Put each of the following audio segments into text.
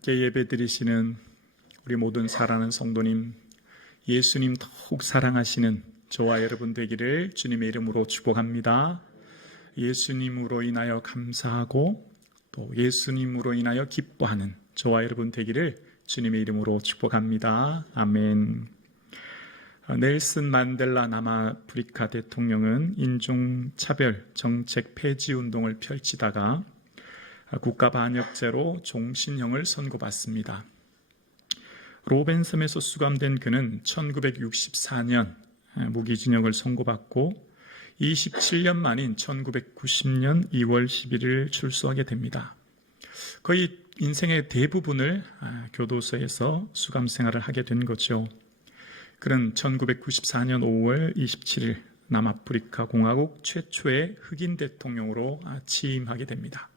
함께 예배드리시는 우리 모든 사랑하는 성도님, 예수님 더욱 사랑하시는 저와 여러분 되기를 주님의 이름으로 축복합니다. 예수님으로 인하여 감사하고 또 예수님으로 인하여 기뻐하는 저와 여러분 되기를 주님의 이름으로 축복합니다. 아멘. 넬슨 만델라 남아프리카 대통령은 인종차별 정책 폐지 운동을 펼치다가 국가반역죄로 종신형을 선고받습니다. 로벤섬에서 수감된 그는 1964년 무기징역을 선고받고 27년 만인 1990년 2월 11일 출소하게 됩니다. 거의 인생의 대부분을 교도소에서 수감 생활을 하게 된 거죠. 그는 1994년 5월 27일 남아프리카 공화국 최초의 흑인 대통령으로 취임하게 됩니다.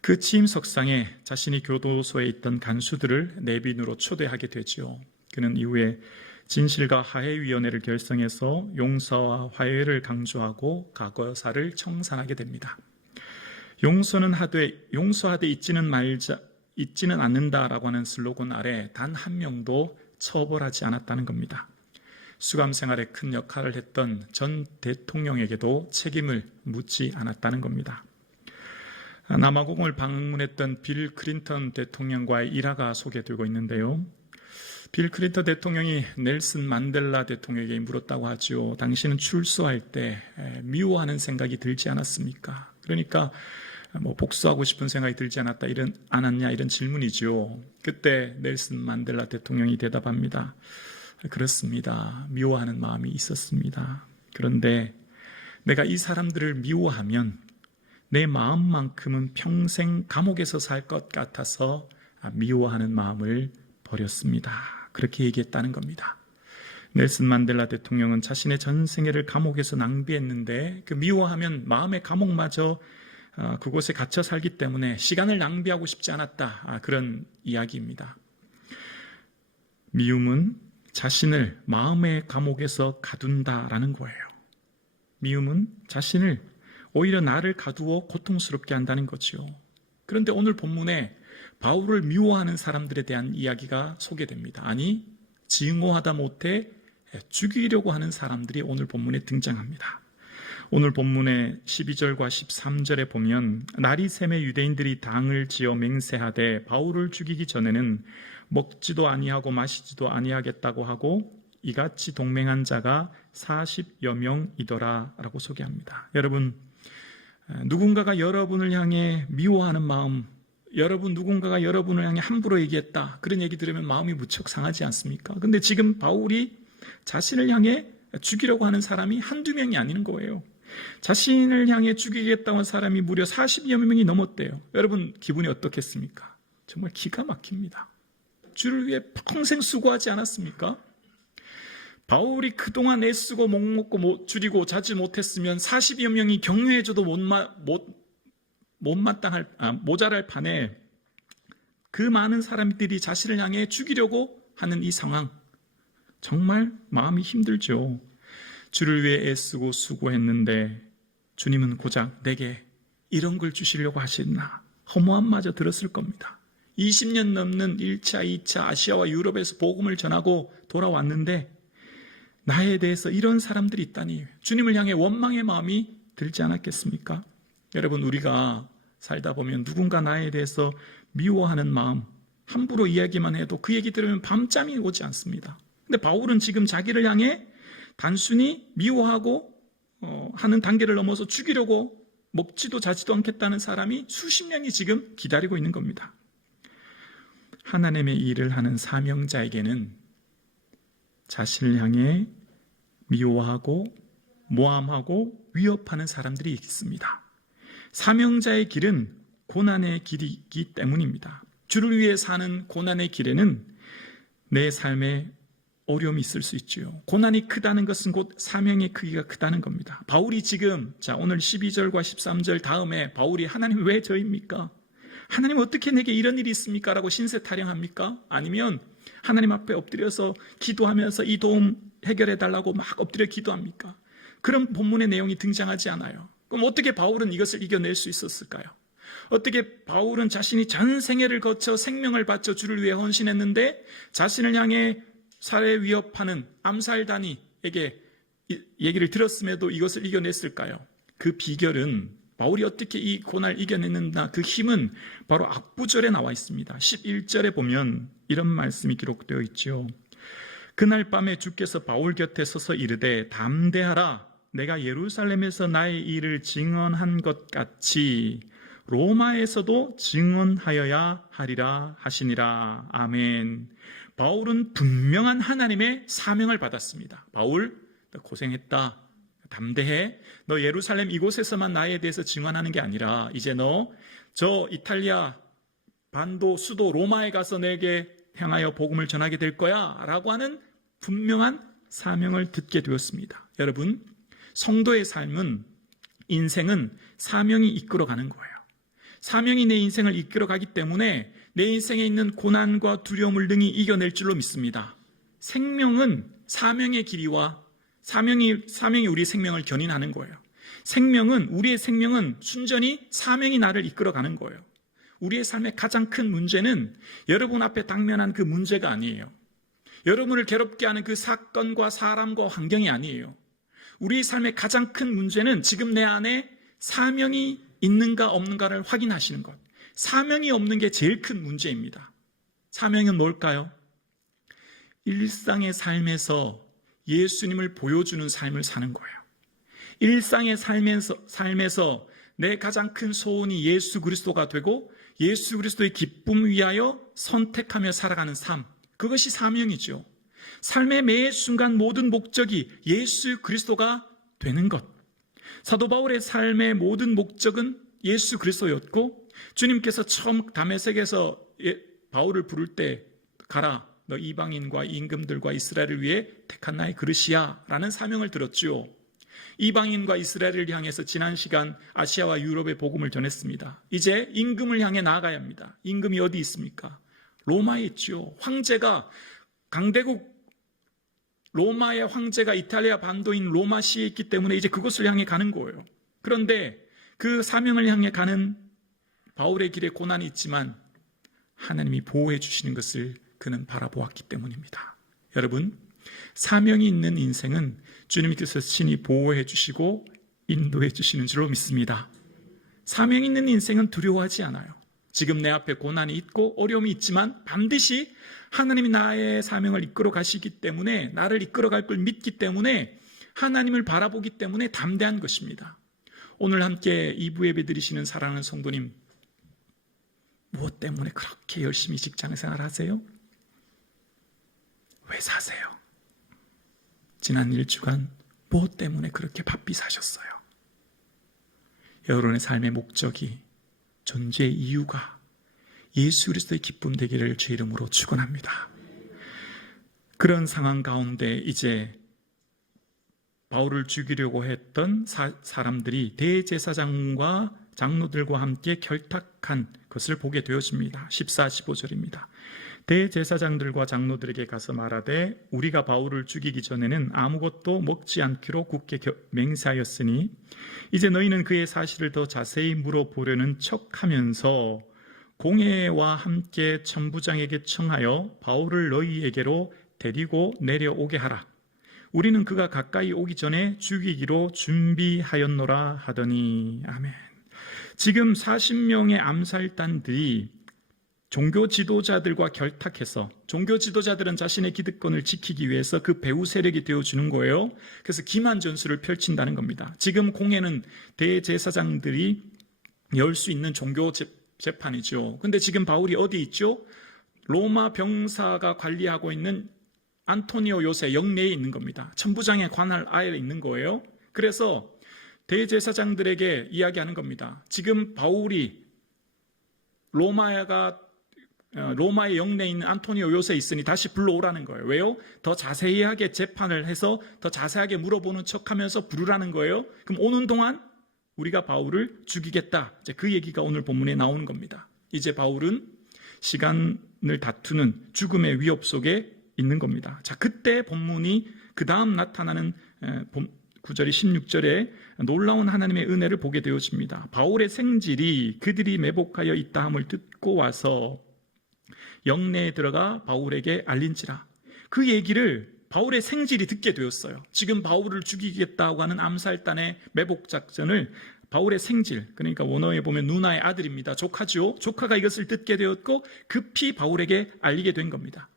그 취임석상에 자신이 교도소에 있던 간수들을 내빈으로 초대하게 되지요. 그는 이후에 진실과 화해위원회를 결성해서 용서와 화해를 강조하고 과거사를 청산하게 됩니다. 용서하되 잊지는 않는다라고 하는 슬로건 아래 단 한 명도 처벌하지 않았다는 겁니다. 수감 생활에 큰 역할을 했던 전 대통령에게도 책임을 묻지 않았다는 겁니다. 남아공을 방문했던 빌 클린턴 대통령과의 일화가 소개되고 있는데요. 빌 클린턴 대통령이 넬슨 만델라 대통령에게 물었다고 하죠. 당신은 출소할 때 미워하는 생각이 들지 않았습니까? 그러니까 복수하고 싶은 생각이 들지 않았냐 이런 질문이죠. 그때 넬슨 만델라 대통령이 대답합니다. 그렇습니다. 미워하는 마음이 있었습니다. 그런데 내가 이 사람들을 미워하면 내 마음만큼은 평생 감옥에서 살 것 같아서 미워하는 마음을 버렸습니다. 그렇게 얘기했다는 겁니다. 넬슨 만델라 대통령은 자신의 전생애를 감옥에서 낭비했는데 그 미워하면 마음의 감옥마저 그곳에 갇혀 살기 때문에 시간을 낭비하고 싶지 않았다. 그런 이야기입니다. 미움은 자신을 마음의 감옥에서 가둔다라는 거예요. 미움은 자신을 오히려 나를 가두어 고통스럽게 한다는 거죠. 그런데 오늘 본문에 바울을 미워하는 사람들에 대한 이야기가 소개됩니다. 아니, 증오하다 못해 죽이려고 하는 사람들이 오늘 본문에 등장합니다. 오늘 본문의 12절과 13절에 보면 날이 새매 유대인들이 당을 지어 맹세하되 바울을 죽이기 전에는 먹지도 아니하고 마시지도 아니하겠다고 하고 이같이 동맹한 자가 40여 명이더라 라고 소개합니다. 여러분, 누군가가 여러분을 향해 미워하는 마음, 누군가가 여러분을 향해 함부로 얘기했다, 그런 얘기 들으면 마음이 무척 상하지 않습니까? 근데 지금 바울이 자신을 향해 죽이려고 하는 사람이 한두 명이 아닌 거예요. 자신을 향해 죽이겠다고 한 사람이 무려 40여 명이 넘었대요. 여러분 기분이 어떻겠습니까? 정말 기가 막힙니다. 주를 위해 평생 수고하지 않았습니까? 바울이 그동안 애쓰고 목먹고 줄이고 자지 못했으면 40여 명이 격려해줘도 모자랄 판에 그 많은 사람들이 자신을 향해 죽이려고 하는 이 상황, 정말 마음이 힘들죠. 주를 위해 애쓰고 수고했는데 주님은 고작 내게 이런 걸 주시려고 하셨나, 허무함마저 들었을 겁니다. 20년 넘는 1차, 2차 아시아와 유럽에서 복음을 전하고 돌아왔는데 나에 대해서 이런 사람들이 있다니 주님을 향해 원망의 마음이 들지 않았겠습니까? 여러분, 우리가 살다 보면 누군가 나에 대해서 미워하는 마음, 함부로 이야기만 해도 그 얘기 들으면 밤잠이 오지 않습니다. 근데 바울은 지금 자기를 향해 단순히 미워하고 하는 단계를 넘어서 죽이려고 먹지도 자지도 않겠다는 사람이 수십 명이 지금 기다리고 있는 겁니다. 하나님의 일을 하는 사명자에게는 자신을 향해 미워하고 모함하고 위협하는 사람들이 있습니다. 사명자의 길은 고난의 길이기 때문입니다. 주를 위해 사는 고난의 길에는 내 삶에 어려움이 있을 수 있죠. 고난이 크다는 것은 곧 사명의 크기가 크다는 겁니다. 바울이 지금 오늘 12절과 13절 다음에 바울이 하나님 왜 저입니까? 하나님 어떻게 내게 이런 일이 있습니까? 라고 신세 타령합니까? 아니면 하나님 앞에 엎드려서 기도하면서 이 도움 해결해 달라고 막 엎드려 기도합니까? 그런 본문의 내용이 등장하지 않아요. 그럼 어떻게 바울은 이것을 이겨낼 수 있었을까요? 어떻게 바울은 자신이 전생애를 거쳐 생명을 바쳐 주를 위해 헌신했는데 자신을 향해 살해 위협하는 암살단이에게 얘기를 들었음에도 이것을 이겨냈을까요? 그 비결은 바울이 어떻게 이 고난을 이겨냈는가, 그 힘은 바로 앞부절에 나와 있습니다. 11절에 보면 이런 말씀이 기록되어 있죠. 그날 밤에 주께서 바울 곁에 서서 이르되 담대하라, 내가 예루살렘에서 나의 일을 증언한 것 같이 로마에서도 증언하여야 하리라 하시니라. 아멘. 바울은 분명한 하나님의 사명을 받았습니다. 바울, 너 고생했다. 담대해. 너 예루살렘 이곳에서만 나에 대해서 증언하는 게 아니라 이제 너 저 이탈리아 반도 수도 로마에 가서 내게 향하여 복음을 전하게 될 거야 라고 하는 분명한 사명을 듣게 되었습니다. 여러분, 성도의 삶은, 인생은 사명이 이끌어가는 거예요. 사명이 내 인생을 이끌어가기 때문에 내 인생에 있는 고난과 두려움을 능히 이겨낼 줄로 믿습니다. 생명은 사명의 길이와 사명이 우리의 생명을 견인하는 거예요. 우리의 생명은 순전히 사명이 나를 이끌어가는 거예요. 우리의 삶의 가장 큰 문제는 여러분 앞에 당면한 그 문제가 아니에요. 여러분을 괴롭게 하는 그 사건과 사람과 환경이 아니에요. 우리의 삶의 가장 큰 문제는 지금 내 안에 사명이 있는가 없는가를 확인하시는 것. 사명이 없는 게 제일 큰 문제입니다. 사명은 뭘까요? 일상의 삶에서 예수님을 보여주는 삶을 사는 거예요. 일상의 삶에서 내 가장 큰 소원이 예수 그리스도가 되고 예수 그리스도의 기쁨을 위하여 선택하며 살아가는 삶, 그것이 사명이죠. 삶의 매 순간 모든 목적이 예수 그리스도가 되는 것. 사도 바울의 삶의 모든 목적은 예수 그리스도였고, 주님께서 처음 다메섹에서 바울을 부를 때 가라, 너 이방인과 임금들과 이스라엘을 위해 택한 나의 그릇이야 라는 사명을 들었죠. 이방인과 이스라엘을 향해서 지난 시간 아시아와 유럽의 복음을 전했습니다. 이제 임금을 향해 나아가야 합니다. 임금이 어디 있습니까? 로마에 있죠. 황제가, 강대국 로마의 황제가 이탈리아 반도인 로마시에 있기 때문에 이제 그곳을 향해 가는 거예요. 그런데 그 사명을 향해 가는 바울의 길에 고난이 있지만 하나님이 보호해 주시는 것을 그는 바라보았기 때문입니다. 여러분, 사명이 있는 인생은 주님께서 친히 보호해 주시고 인도해 주시는 줄로 믿습니다. 사명 있는 인생은 두려워하지 않아요. 지금 내 앞에 고난이 있고 어려움이 있지만 반드시 하나님이 나의 사명을 이끌어 가시기 때문에, 나를 이끌어 갈 걸 믿기 때문에, 하나님을 바라보기 때문에 담대한 것입니다. 오늘 함께 2부 예배 드리시는 사랑하는 성도님, 무엇 때문에 그렇게 열심히 직장 생활하세요? 왜 사세요? 지난 1주간 무엇 때문에 그렇게 바삐 사셨어요? 여러분의 삶의 목적이, 존재의 이유가 예수 그리스도의 기쁨 되기를 주 이름으로 축원합니다. 그런 상황 가운데 이제 바울을 죽이려고 했던 사람들이 대제사장과 장로들과 함께 결탁한 것을 보게 되어집니다. 14, 15절입니다. 대제사장들과 장로들에게 가서 말하되 우리가 바울을 죽이기 전에는 아무것도 먹지 않기로 굳게 맹세하였으니 이제 너희는 그의 사실을 더 자세히 물어보려는 척하면서 공회와 함께 천부장에게 청하여 바울을 너희에게로 데리고 내려오게 하라. 우리는 그가 가까이 오기 전에 죽이기로 준비하였노라 하더니. 아멘. 지금 40명의 암살단들이 종교 지도자들과 결탁해서, 종교 지도자들은 자신의 기득권을 지키기 위해서 그 배후 세력이 되어주는 거예요. 그래서 기만 전술을 펼친다는 겁니다. 지금 공회는 대제사장들이 열 수 있는 종교 재판이죠. 근데 지금 바울이 어디 있죠? 로마 병사가 관리하고 있는 안토니오 요새 영내에 있는 겁니다. 천부장의 관할 아래에 있는 거예요. 그래서 대제사장들에게 이야기하는 겁니다. 지금 바울이 로마의 영내에 있는 안토니오 요새에 있으니 다시 불러오라는 거예요. 왜요? 더 자세하게 재판을 해서 더 자세하게 물어보는 척하면서 부르라는 거예요. 그럼 오는 동안 우리가 바울을 죽이겠다. 이제 그 얘기가 오늘 본문에 나오는 겁니다. 이제 바울은 시간을 다투는 죽음의 위협 속에 있는 겁니다. 자, 그때 본문이 그 다음 나타나는 19절이 16절에 놀라운 하나님의 은혜를 보게 되어집니다. 바울의 생질이 그들이 매복하여 있다 함을 듣고 와서 영내에 들어가 바울에게 알린지라. 그 얘기를 바울의 생질이 듣게 되었어요. 지금 바울을 죽이겠다고 하는 암살단의 매복 작전을 바울의 생질, 그러니까 원어에 보면 누나의 아들입니다. 조카죠. 조카가 이것을 듣게 되었고 급히 바울에게 알리게 된 겁니다.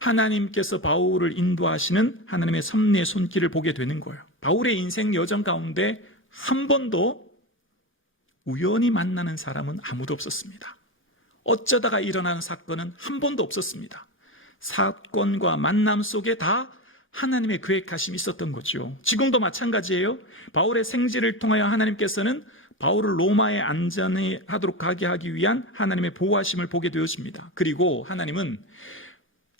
하나님께서 바울을 인도하시는 하나님의 섭리의 손길을 보게 되는 거예요. 바울의 인생 여정 가운데 한 번도 우연히 만나는 사람은 아무도 없었습니다. 어쩌다가 일어나는 사건은 한 번도 없었습니다. 사건과 만남 속에 다 하나님의 계획하심이 있었던 거죠. 지금도 마찬가지예요. 바울의 생질을 통하여 하나님께서는 바울을 로마에 안전히 가게 하기 위한 하나님의 보호하심을 보게 되어집니다. 그리고 하나님은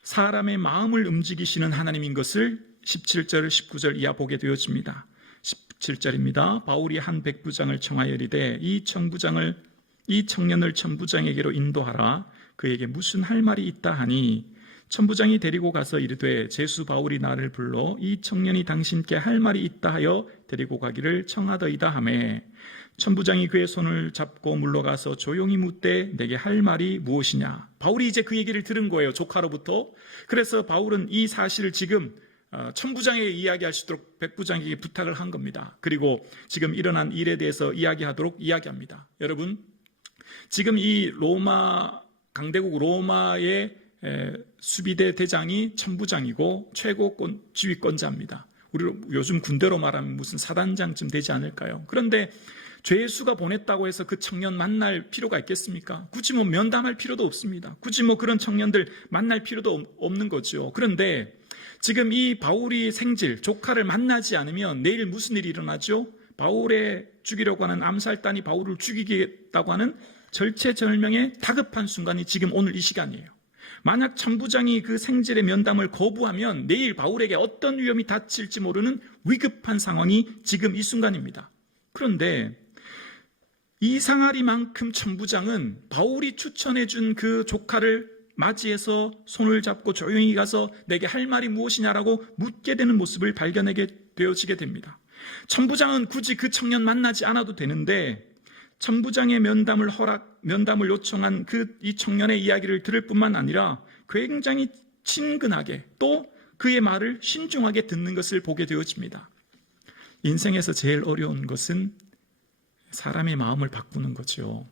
사람의 마음을 움직이시는 하나님인 것을 17절, 19절 이하 보게 되어집니다. 17절입니다. 바울이 한 백부장을 청하여 이르되 이 청년을 천부장에게로 인도하라. 그에게 무슨 할 말이 있다 하니 천부장이 데리고 가서 이르되 제수 바울이 나를 불러 이 청년이 당신께 할 말이 있다 하여 데리고 가기를 청하더이다 하매 천부장이 그의 손을 잡고 물러가서 조용히 묻되 내게 할 말이 무엇이냐. 바울이 이제 그 얘기를 들은 거예요. 조카로부터. 그래서 바울은 이 사실을 지금 천부장에게 이야기할 수 있도록 백부장에게 부탁을 한 겁니다. 그리고 지금 일어난 일에 대해서 이야기하도록 이야기합니다. 여러분, 지금 이 강대국 로마의 수비대 대장이 천부장이고 최고 지휘권자입니다. 우리 요즘 군대로 말하면 무슨 사단장쯤 되지 않을까요? 그런데 죄수가 보냈다고 해서 그 청년 만날 필요가 있겠습니까? 굳이 면담할 필요도 없습니다. 굳이 그런 청년들 만날 필요도 없는 거죠. 그런데 지금 이 바울이 생질, 조카를 만나지 않으면 내일 무슨 일이 일어나죠? 바울을 죽이려고 하는 암살단이 바울을 죽이겠다고 하는 절체절명의 다급한 순간이 지금 오늘 이 시간이에요. 만약 천부장이 그 생질의 면담을 거부하면 내일 바울에게 어떤 위험이 닥칠지 모르는 위급한 상황이 지금 이 순간입니다. 그런데 이상하리만큼 천부장은 바울이 추천해준 그 조카를 맞이해서 손을 잡고 조용히 가서 내게 할 말이 무엇이냐라고 묻게 되는 모습을 발견하게 되어지게 됩니다. 천부장은 굳이 그 청년 만나지 않아도 되는데 천부장의 면담을 요청한 이 청년의 이야기를 들을 뿐만 아니라 굉장히 친근하게 또 그의 말을 신중하게 듣는 것을 보게 되어집니다. 인생에서 제일 어려운 것은 사람의 마음을 바꾸는 거죠.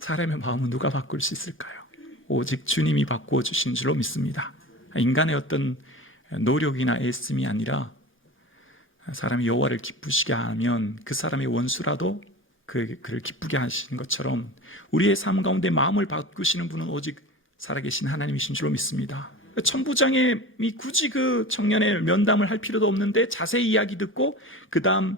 사람의 마음은 누가 바꿀 수 있을까요? 오직 주님이 바꾸어 주신 줄로 믿습니다. 인간의 어떤 노력이나 애씀이 아니라 사람이 여호와를 기쁘시게 하면 그 사람의 원수라도 그를 기쁘게 하시는 것처럼 우리의 삶 가운데 마음을 바꾸시는 분은 오직 살아계신 하나님이신 줄로 믿습니다. 천부장이 굳이 그 청년의 면담을 할 필요도 없는데 자세히 이야기 듣고 그 다음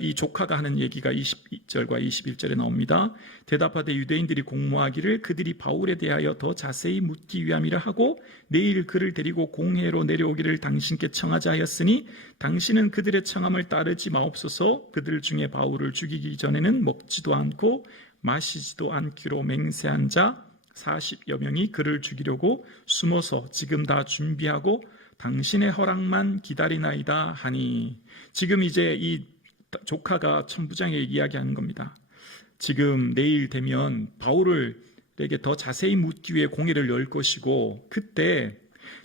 이 조카가 하는 얘기가 20절과 21절에 나옵니다. 대답하되 유대인들이 공모하기를 그들이 바울에 대하여 더 자세히 묻기 위함이라 하고 내일 그를 데리고 공회로 내려오기를 당신께 청하자 하였으니 당신은 그들의 청함을 따르지 마옵소서. 그들 중에 바울을 죽이기 전에는 먹지도 않고 마시지도 않기로 맹세한 자 40여 명이 그를 죽이려고 숨어서 지금 다 준비하고 당신의 허락만 기다리나이다 하니. 지금 이제 이 조카가 천부장에게 이야기하는 겁니다. 지금 내일 되면 바울에게 더 자세히 묻기 위해 공회를 열 것이고 그때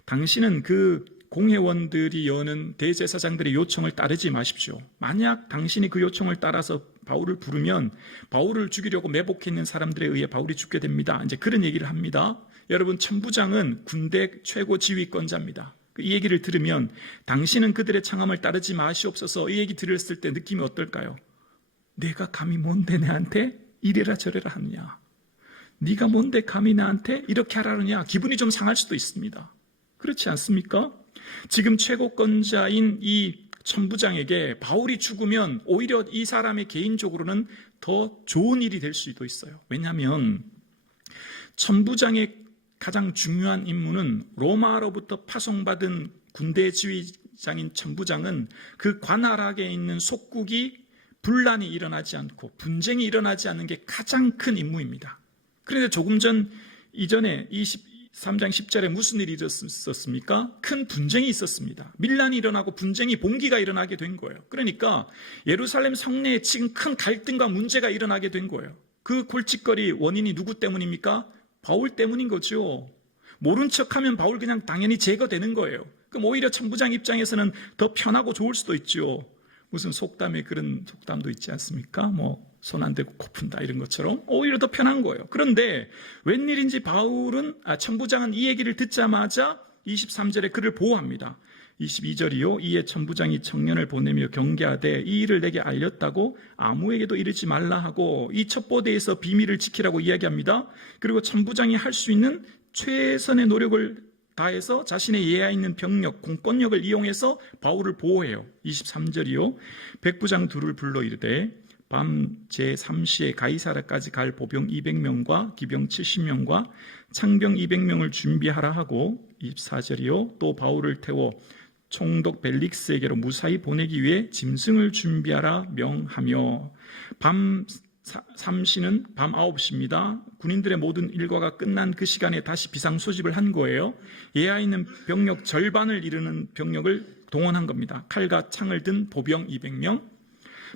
당신은 그 공회원들이 여는 대제사장들의 요청을 따르지 마십시오. 만약 당신이 그 요청을 따라서 바울을 부르면 바울을 죽이려고 매복해 있는 사람들에 의해 바울이 죽게 됩니다. 이제 그런 얘기를 합니다. 여러분, 천부장은 군대 최고 지휘권자입니다. 이 얘기를 들으면 당신은 그들의 청함을 따르지 마시옵소서. 이 얘기 들었을 때 느낌이 어떨까요? 내가 감히 뭔데 내한테 이래라 저래라 하느냐? 네가 뭔데 감히 나한테 이렇게 하라느냐? 기분이 좀 상할 수도 있습니다. 그렇지 않습니까? 지금 최고권자인 이 천부장에게 바울이 죽으면 오히려 이 사람의 개인적으로는 더 좋은 일이 될 수도 있어요. 왜냐하면 천부장의 가장 중요한 임무는 로마로부터 파송받은 군대 지휘장인 천부장은 그 관할하에 있는 속국이 분란이 일어나지 않고 분쟁이 일어나지 않는 게 가장 큰 임무입니다. 그런데 조금 전 이전에 3장 10절에 무슨 일이 있었습니까? 큰 분쟁이 있었습니다. 밀란이 일어나고 분쟁이 봉기가 일어나게 된 거예요. 그러니까 예루살렘 성내에 지금 큰 갈등과 문제가 일어나게 된 거예요. 그 골칫거리 원인이 누구 때문입니까? 바울 때문인 거죠. 모른 척하면 바울 그냥 당연히 제거되는 거예요. 그럼 오히려 천부장 입장에서는 더 편하고 좋을 수도 있죠. 무슨 속담에 그런 속담도 있지 않습니까? 손 안 대고 코 푼다 이런 것처럼 오히려 더 편한 거예요. 그런데 웬일인지 천부장은 이 얘기를 듣자마자 23절에 그를 보호합니다. 22절이요. 이에 천부장이 청년을 보내며 경계하되 이 일을 내게 알렸다고 아무에게도 이르지 말라 하고 이 첩보대에서 비밀을 지키라고 이야기합니다. 그리고 천부장이 할 수 있는 최선의 노력을 다해서 자신의 예하 있는 병력, 공권력을 이용해서 바울을 보호해요. 23절이요. 백부장 둘을 불러 이르되 밤 제3시에 가이사라까지 갈 보병 200명과 기병 70명과 창병 200명을 준비하라 하고 24절이요. 또 바울을 태워 총독 벨릭스에게로 무사히 보내기 위해 짐승을 준비하라 명하며 밤 3시는 밤 9시입니다. 군인들의 모든 일과가 끝난 그 시간에 다시 비상소집을 한 거예요. 예하 있는 병력 절반을 이르는 병력을 동원한 겁니다. 칼과 창을 든 보병 200명,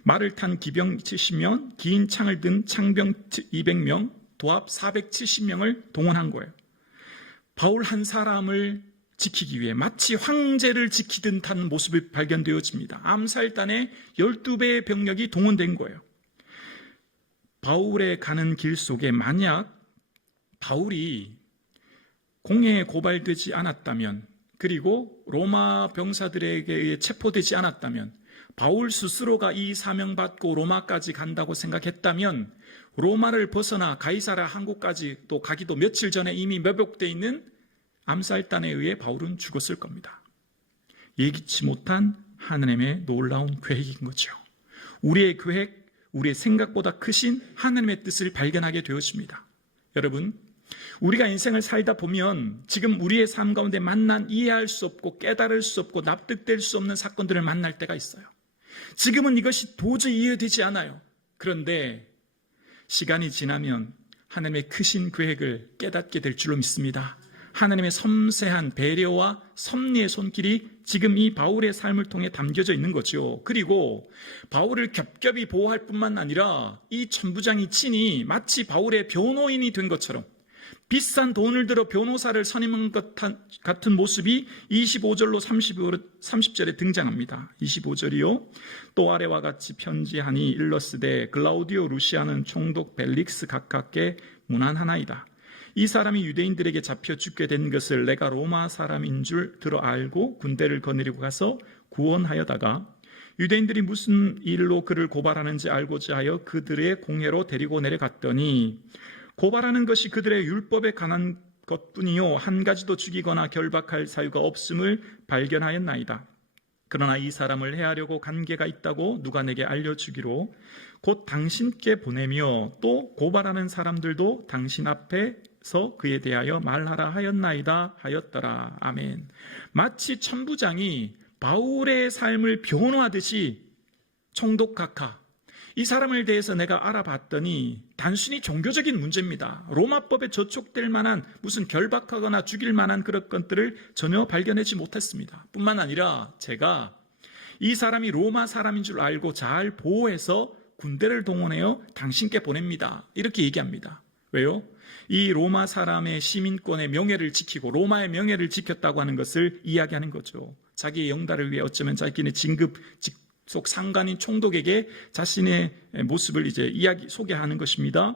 말을 탄 기병 70명, 긴 창을 든 창병 200명, 도합 470명을 동원한 거예요. 바울 한 사람을 지키기 위해 마치 황제를 지키듯 한 모습이 발견되어집니다. 암살단에 12배의 병력이 동원된 거예요. 바울의 가는 길 속에 만약 바울이 공회에 고발되지 않았다면, 그리고 로마 병사들에게 의해 체포되지 않았다면, 바울 스스로가 이 사명받고 로마까지 간다고 생각했다면 로마를 벗어나 가이사라 항구까지 또 가기도 며칠 전에 이미 매복되어 있는 암살단에 의해 바울은 죽었을 겁니다. 예기치 못한 하나님의 놀라운 계획인 거죠. 우리의 계획, 우리의 생각보다 크신 하나님의 뜻을 발견하게 되었습니다. 여러분, 우리가 인생을 살다 보면 지금 우리의 삶 가운데 만난 이해할 수 없고 깨달을 수 없고 납득될 수 없는 사건들을 만날 때가 있어요. 지금은 이것이 도저히 이해되지 않아요. 그런데 시간이 지나면 하나님의 크신 계획을 깨닫게 될 줄로 믿습니다. 하나님의 섬세한 배려와 섭리의 손길이 지금 이 바울의 삶을 통해 담겨져 있는 거죠. 그리고 바울을 겹겹이 보호할 뿐만 아니라 이 천부장이 친히 마치 바울의 변호인이 된 것처럼 비싼 돈을 들어 변호사를 선임한 것 같은 모습이 25절로 30절에 등장합니다. 25절이요. 또 아래와 같이 편지하니 일러스되 글라우디오 루시아는 총독 벨릭스 각각께 문안하나이다. 이 사람이 유대인들에게 잡혀 죽게 된 것을 내가 로마 사람인 줄 들어 알고 군대를 거느리고 가서 구원하여다가 유대인들이 무슨 일로 그를 고발하는지 알고자 하여 그들의 공회로 데리고 내려갔더니 고발하는 것이 그들의 율법에 관한 것뿐이요 한 가지도 죽이거나 결박할 사유가 없음을 발견하였나이다. 그러나 이 사람을 해하려고 관계가 있다고 누가 내게 알려주기로 곧 당신께 보내며 또 고발하는 사람들도 당신 앞에서 그에 대하여 말하라 하였나이다 하였더라. 아멘. 마치 천부장이 바울의 삶을 변호하듯이 총독 각하, 이 사람을 대해서 내가 알아봤더니 단순히 종교적인 문제입니다. 로마법에 저촉될 만한 무슨 결박하거나 죽일 만한 그런 것들을 전혀 발견하지 못했습니다. 뿐만 아니라 제가 이 사람이 로마 사람인 줄 알고 잘 보호해서 군대를 동원하여 당신께 보냅니다. 이렇게 얘기합니다. 왜요? 이 로마 사람의 시민권의 명예를 지키고 로마의 명예를 지켰다고 하는 것을 이야기하는 거죠. 자기의 영달을 위해 어쩌면 자기네 직속 상관인 총독에게 자신의 모습을 소개하는 것입니다.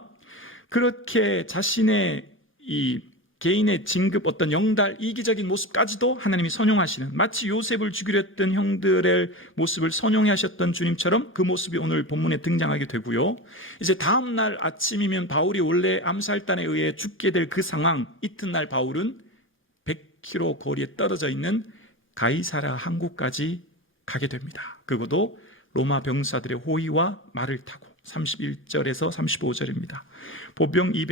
그렇게 자신의 이 개인의 진급 어떤 영달 이기적인 모습까지도 하나님이 선용하시는, 마치 요셉을 죽이려 했던 형들의 모습을 선용해 하셨던 주님처럼 그 모습이 오늘 본문에 등장하게 되고요. 이제 다음 날 아침이면 바울이 원래 암살단에 의해 죽게 될 그 상황, 이튿날 바울은 100km 거리에 떨어져 있는 가이사라 항구까지 가게 됩니다. 그것도 로마 병사들의 호위와 말을 타고 31절에서 35절입니다. 보병이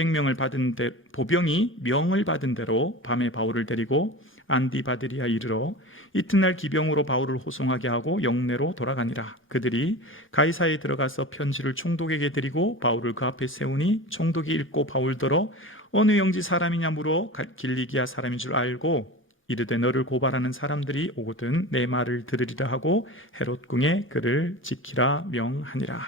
명을 받은 대로 밤에 바울을 데리고 안디바드리아 이르러 이튿날 기병으로 바울을 호송하게 하고 영내로 돌아가니라. 그들이 가이사에 들어가서 편지를 총독에게 드리고 바울을 그 앞에 세우니 총독이 읽고 바울더러 어느 영지 사람이냐 물어 길리기아 사람인 줄 알고 이르되 너를 고발하는 사람들이 오거든 내 말을 들으리라 하고 헤롯궁에 그를 지키라 명하니라.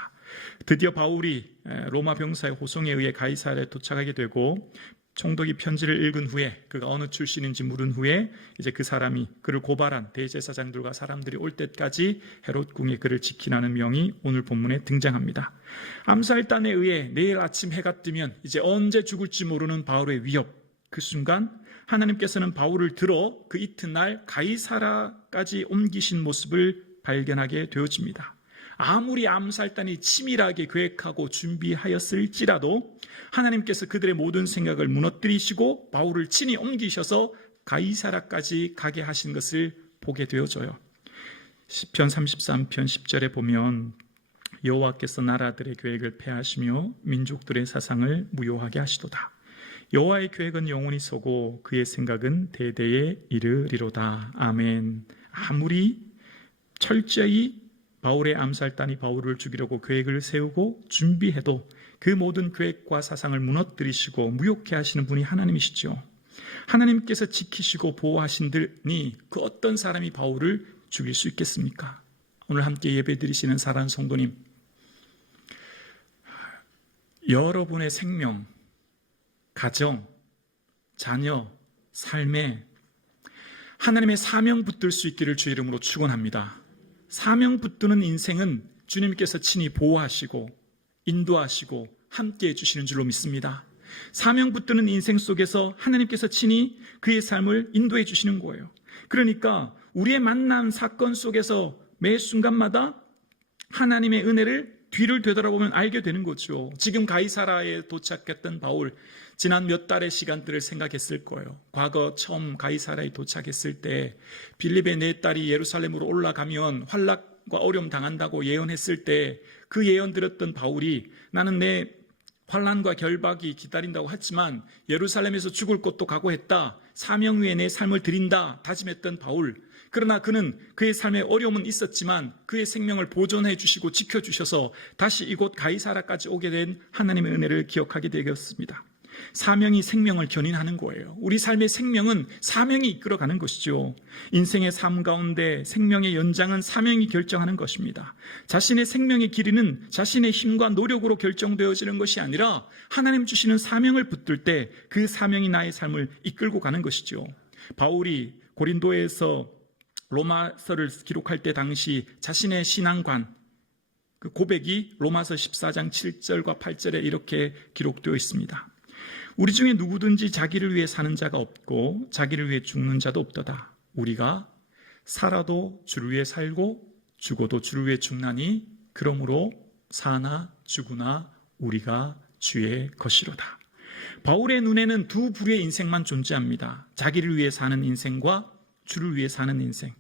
드디어 바울이 로마 병사의 호송에 의해 가이사랴에 도착하게 되고 총독이 편지를 읽은 후에 그가 어느 출신인지 물은 후에 이제 그 사람이 그를 고발한 대제사장들과 사람들이 올 때까지 헤롯궁에 그를 지키라는 명이 오늘 본문에 등장합니다. 암살단에 의해 내일 아침 해가 뜨면 이제 언제 죽을지 모르는 바울의 위협, 그 순간 하나님께서는 바울을 들어 그 이튿날 가이사라까지 옮기신 모습을 발견하게 되어집니다. 아무리 암살단이 치밀하게 계획하고 준비하였을지라도 하나님께서 그들의 모든 생각을 무너뜨리시고 바울을 친히 옮기셔서 가이사라까지 가게 하신 것을 보게 되어져요. 시편 33편 10절에 보면 여호와께서 나라들의 계획을 폐하시며 민족들의 사상을 무효하게 하시도다. 여호와의 계획은 영원히 서고 그의 생각은 대대에 이르리로다. 아멘. 아무리 철저히 바울의 암살단이 바울을 죽이려고 계획을 세우고 준비해도 그 모든 계획과 사상을 무너뜨리시고 무효케 하시는 분이 하나님이시죠. 하나님께서 지키시고 보호하신들니 그 어떤 사람이 바울을 죽일 수 있겠습니까? 오늘 함께 예배드리시는 사랑하는 성도님, 여러분의 생명, 가정, 자녀, 삶에 하나님의 사명 붙들 수 있기를 주 이름으로 축원합니다. 사명 붙드는 인생은 주님께서 친히 보호하시고 인도하시고 함께해 주시는 줄로 믿습니다. 사명 붙드는 인생 속에서 하나님께서 친히 그의 삶을 인도해 주시는 거예요. 그러니까 우리의 만난 사건 속에서 매 순간마다 하나님의 은혜를 뒤를 되돌아보면 알게 되는 거죠. 지금 가이사라에 도착했던 바울, 지난 몇 달의 시간들을 생각했을 거예요. 과거 처음 가이사라에 도착했을 때 빌립의 네 딸이 예루살렘으로 올라가면 환락과 어려움 당한다고 예언했을 때 그 예언 들었던 바울이 나는 내 환난과 결박이 기다린다고 했지만 예루살렘에서 죽을 곳도 각오했다. 사명 위에 내 삶을 드린다 다짐했던 바울. 그러나 그는 그의 삶에 어려움은 있었지만 그의 생명을 보존해 주시고 지켜주셔서 다시 이곳 가이사라까지 오게 된 하나님의 은혜를 기억하게 되었습니다. 사명이 생명을 견인하는 거예요. 우리 삶의 생명은 사명이 이끌어가는 것이죠. 인생의 삶 가운데 생명의 연장은 사명이 결정하는 것입니다. 자신의 생명의 길이는 자신의 힘과 노력으로 결정되어지는 것이 아니라 하나님 주시는 사명을 붙들 때 그 사명이 나의 삶을 이끌고 가는 것이죠. 바울이 고린도에서 로마서를 기록할 때 당시 자신의 신앙관, 그 고백이 로마서 14장 7절과 8절에 이렇게 기록되어 있습니다. 우리 중에 누구든지 자기를 위해 사는 자가 없고 자기를 위해 죽는 자도 없도다. 우리가 살아도 주를 위해 살고 죽어도 주를 위해 죽나니 그러므로 사나 죽으나 우리가 주의 것이로다. 바울의 눈에는 두 부류의 인생만 존재합니다. 자기를 위해 사는 인생과 주를 위해 사는 인생.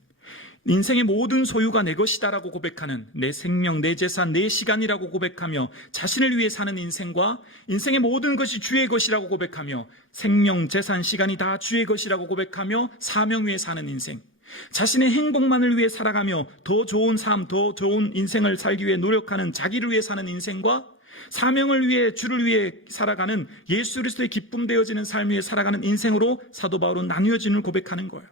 인생의 모든 소유가 내 것이다라고 고백하는, 내 생명, 내 재산, 내 시간이라고 고백하며 자신을 위해 사는 인생과 인생의 모든 것이 주의 것이라고 고백하며 생명, 재산, 시간이 다 주의 것이라고 고백하며 사명 위해 사는 인생, 자신의 행복만을 위해 살아가며 더 좋은 삶, 더 좋은 인생을 살기 위해 노력하는 자기를 위해 사는 인생과 사명을 위해 주를 위해 살아가는 예수 그리스도의 기쁨 되어지는 삶 위해 살아가는 인생으로 사도 바울은 나뉘어짐을 고백하는 거예요.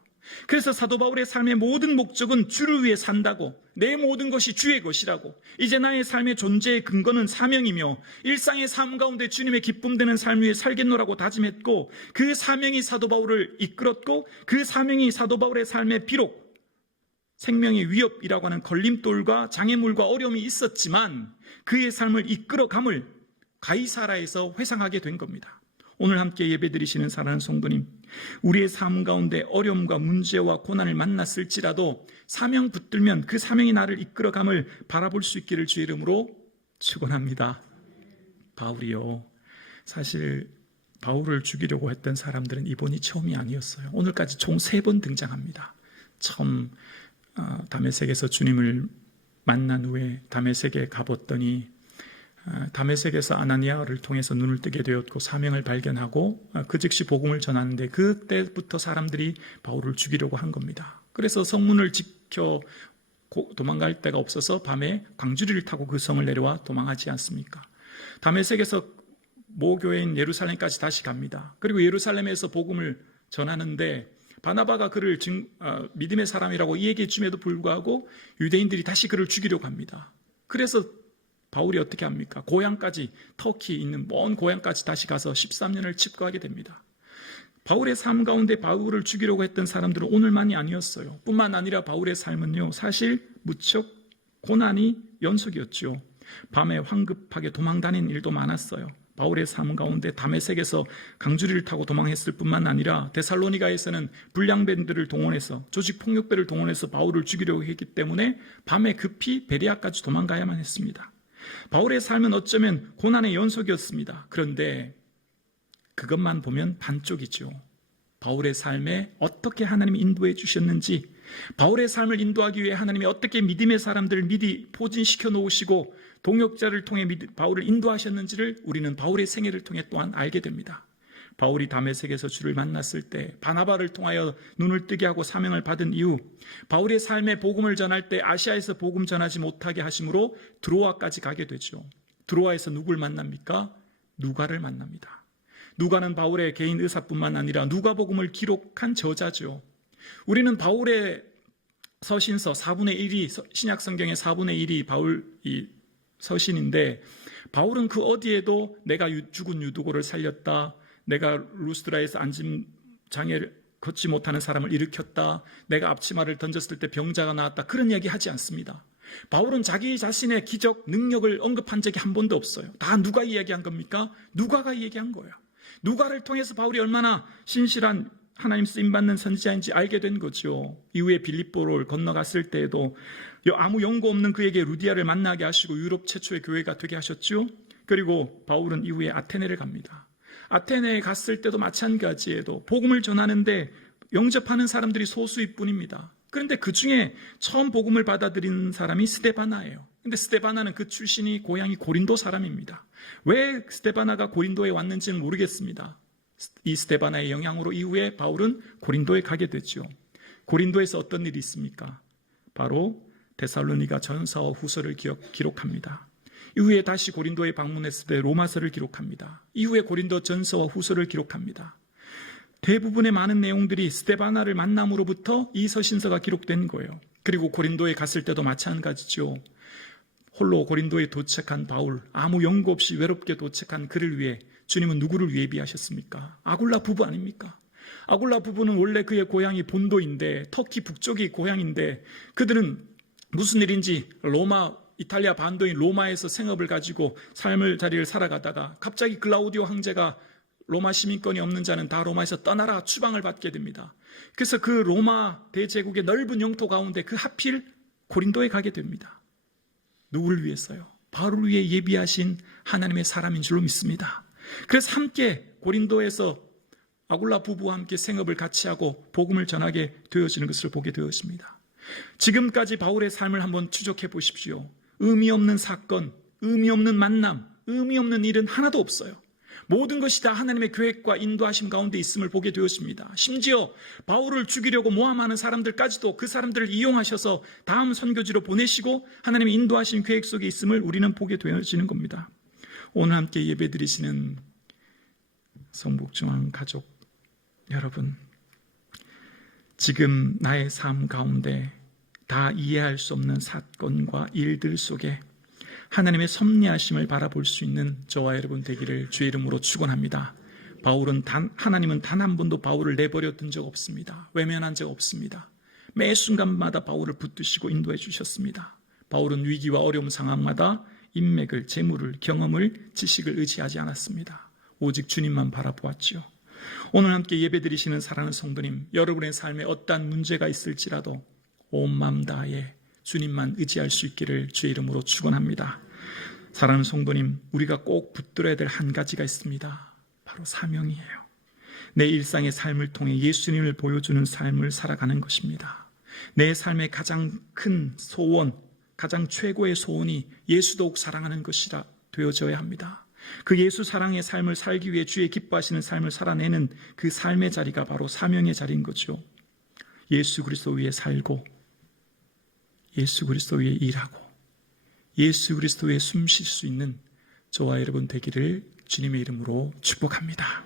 그래서 사도 바울의 삶의 모든 목적은 주를 위해 산다고, 내 모든 것이 주의 것이라고, 이제 나의 삶의 존재의 근거는 사명이며 일상의 삶 가운데 주님의 기쁨 되는 삶 위에 살겠노라고 다짐했고, 그 사명이 사도 바울을 이끌었고, 그 사명이 사도 바울의 삶에 비록 생명의 위협이라고 하는 걸림돌과 장애물과 어려움이 있었지만 그의 삶을 이끌어감을 가이사라에서 회상하게 된 겁니다. 오늘 함께 예배드리시는 사랑하는 성도님, 우리의 삶 가운데 어려움과 문제와 고난을 만났을지라도 사명 붙들면 그 사명이 나를 이끌어감을 바라볼 수 있기를 주의 이름으로 축원합니다. 바울이요, 사실 바울을 죽이려고 했던 사람들은 이번이 처음이 아니었어요. 오늘까지 총 3번 등장합니다. 처음 다메섹에서 주님을 만난 후에 다메섹에 가봤더니 다메섹에서 아나니아를 통해서 눈을 뜨게 되었고 사명을 발견하고 그 즉시 복음을 전하는데 그때부터 사람들이 바울을 죽이려고 한 겁니다. 그래서 성문을 지켜 도망갈 데가 없어서 밤에 광주리를 타고 그 성을 내려와 도망하지 않습니까? 다메섹에서 모교회인 예루살렘까지 다시 갑니다. 그리고 예루살렘에서 복음을 전하는데 바나바가 그를 믿음의 사람이라고 얘기해 줌에도 불구하고 유대인들이 다시 그를 죽이려고 합니다. 그래서 바울이 어떻게 합니까? 고향까지, 터키 있는 먼 고향까지 다시 가서 13년을 칩거하게 됩니다. 바울의 삶 가운데 바울을 죽이려고 했던 사람들은 오늘만이 아니었어요. 뿐만 아니라 바울의 삶은요, 사실 무척 고난이 연속이었죠. 밤에 황급하게 도망다닌 일도 많았어요. 바울의 삶 가운데 다메섹에서 강주리를 타고 도망했을 뿐만 아니라 데살로니가에서는 불량배들을 동원해서 조직폭력배를 동원해서 바울을 죽이려고 했기 때문에 밤에 급히 베레아까지 도망가야만 했습니다. 바울의 삶은 어쩌면 고난의 연속이었습니다. 그런데 그것만 보면 반쪽이죠. 바울의 삶에 어떻게 하나님이 인도해 주셨는지, 바울의 삶을 인도하기 위해 하나님이 어떻게 믿음의 사람들을 미리 포진시켜 놓으시고 동역자를 통해 바울을 인도하셨는지를 우리는 바울의 생애를 통해 또한 알게 됩니다. 바울이 다메섹에서 주를 만났을 때 바나바를 통하여 눈을 뜨게 하고 사명을 받은 이후 바울의 삶에 복음을 전할 때 아시아에서 복음 전하지 못하게 하심으로 드로아까지 가게 되죠. 드로아에서 누굴 만납니까? 누가를 만납니다. 누가는 바울의 개인 의사뿐만 아니라 누가복음을 기록한 저자죠. 우리는 바울의 서신서 4분의 1이 신약 성경의 4분의 1이 바울 서신인데 바울은 그 어디에도 내가 죽은 유두고를 살렸다, 내가 루스드라에서 앉은 장애를 걷지 못하는 사람을 일으켰다, 내가 앞치마를 던졌을 때 병자가 나왔다, 그런 이야기 하지 않습니다. 바울은 자기 자신의 기적 능력을 언급한 적이 한 번도 없어요. 다 누가 이야기한 겁니까? 누가가 얘기한 거예요. 누가를 통해서 바울이 얼마나 신실한 하나님 쓰임받는 선지자인지 알게 된 거죠. 이후에 빌립보를 건너갔을 때에도 아무 연고 없는 그에게 루디아를 만나게 하시고 유럽 최초의 교회가 되게 하셨죠. 그리고 바울은 이후에 아테네를 갑니다. 아테네에 갔을 때도 마찬가지에도 복음을 전하는데 영접하는 사람들이 소수일 뿐입니다. 그런데 그 중에 처음 복음을 받아들인 사람이 스데바나예요. 근데 스데바나는 그 출신이 고향이 고린도 사람입니다. 왜 스데바나가 고린도에 왔는지는 모르겠습니다. 이 스데바나의 영향으로 이후에 바울은 고린도에 가게 되죠. 고린도에서 어떤 일이 있습니까? 바로 데살로니가 전서와 후서를 기록합니다. 이후에 다시 고린도에 방문했을 때 로마서를 기록합니다. 이후에 고린도 전서와 후서를 기록합니다. 대부분의 많은 내용들이 스데바나를 만남으로부터 이 서신서가 기록된 거예요. 그리고 고린도에 갔을 때도 마찬가지죠. 홀로 고린도에 도착한 바울, 아무 연고 없이 외롭게 도착한 그를 위해 주님은 누구를 예비하셨습니까? 아굴라 부부 아닙니까? 아굴라 부부는 원래 그의 고향이 본도인데, 터키 북쪽이 고향인데, 그들은 무슨 일인지 이탈리아 반도인 로마에서 생업을 가지고 삶을 자리를 살아가다가 갑자기 글라우디오 황제가 로마 시민권이 없는 자는 다 로마에서 떠나라 추방을 받게 됩니다. 그래서 그 로마 대제국의 넓은 영토 가운데 그 하필 고린도에 가게 됩니다. 누구를 위해서요? 바울을 위해 예비하신 하나님의 사람인 줄로 믿습니다. 그래서 함께 고린도에서 아굴라 부부와 함께 생업을 같이 하고 복음을 전하게 되어지는 것을 보게 되었습니다. 지금까지 바울의 삶을 한번 추적해 보십시오. 의미 없는 사건, 의미 없는 만남, 의미 없는 일은 하나도 없어요. 모든 것이 다 하나님의 계획과 인도하심 가운데 있음을 보게 되었습니다. 심지어 바울을 죽이려고 모함하는 사람들까지도 그 사람들을 이용하셔서 다음 선교지로 보내시고 하나님의 인도하신 계획 속에 있음을 우리는 보게 되어지는 겁니다. 오늘 함께 예배드리시는 성북중앙 가족 여러분, 지금 나의 삶 가운데 다 이해할 수 없는 사건과 일들 속에 하나님의 섭리하심을 바라볼 수 있는 저와 여러분 되기를 주의 이름으로 축원합니다. 하나님은 단 한 번도 바울을 내버려 둔 적 없습니다. 외면한 적 없습니다. 매 순간마다 바울을 붙드시고 인도해 주셨습니다. 바울은 위기와 어려움 상황마다 인맥을, 재물을, 경험을, 지식을 의지하지 않았습니다. 오직 주님만 바라보았지요. 오늘 함께 예배드리시는 사랑하는 성도님, 여러분의 삶에 어떠한 문제가 있을지라도 온 마음 다해 주님만 의지할 수 있기를 주의 이름으로 축원합니다. 사랑하는 성도님, 우리가 꼭 붙들어야 될 한 가지가 있습니다. 바로 사명이에요. 내 일상의 삶을 통해 예수님을 보여주는 삶을 살아가는 것입니다. 내 삶의 가장 큰 소원, 가장 최고의 소원이 예수 더욱 사랑하는 것이라 되어져야 합니다. 그 예수 사랑의 삶을 살기 위해 주의 기뻐하시는 삶을 살아내는 그 삶의 자리가 바로 사명의 자리인 거죠. 예수 그리스도 위에 살고 예수 그리스도 위에 일하고 예수 그리스도 위에 숨 쉴 수 있는 저와 여러분 되기를 주님의 이름으로 축복합니다.